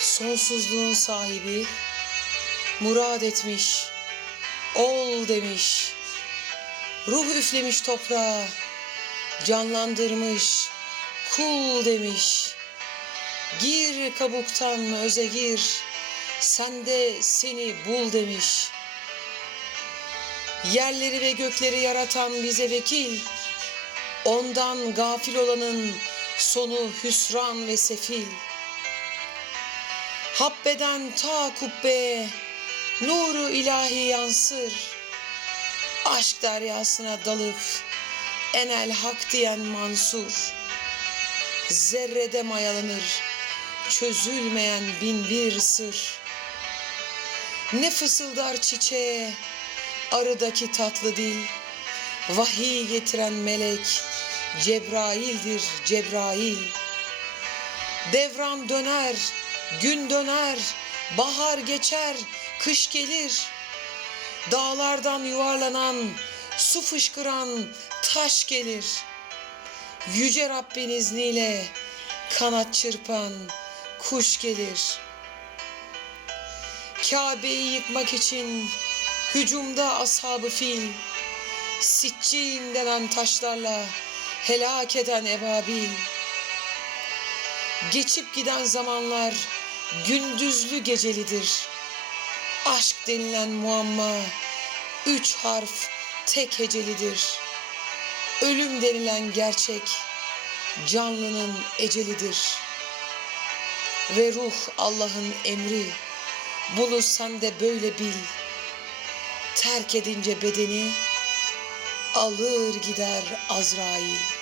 sonsuzluğun sahibi murad etmiş, ol demiş, ruh üflemiş toprağa, canlandırmış, kul demiş. Gir kabuktan öze gir, sende seni bul demiş. Yerleri ve gökleri yaratan bize vekil, ondan gafil olanın sonu hüsran ve sefil. Habbeden ta kubbeye nuru ilahi yansır. Aşk deryasına dalıp enel hak diyen mansur. Zerrede mayalanır çözülmeyen bin bir sır. Ne fısıldar çiçeğe arıdaki tatlı dil. Vahiy getiren melek Cebrail'dir Cebrail. Devran döner, gün döner, bahar geçer, kış gelir. Dağlardan yuvarlanan, su fışkıran taş gelir. Yüce Rabbin izniyle kanat çırpan kuş gelir. Kabe'yi yıkmak için hücumda ashabı fil, Siccin denen taşlarla helak eden ebabil. Geçip giden zamanlar gündüzlü gecelidir. Aşk denilen muamma üç harf tek hecelidir. Ölüm denilen gerçek canlının ecelidir. Ve ruh Allah'ın emri. Bunu sen de böyle bil. Terk edince bedeni alır gider Azrail.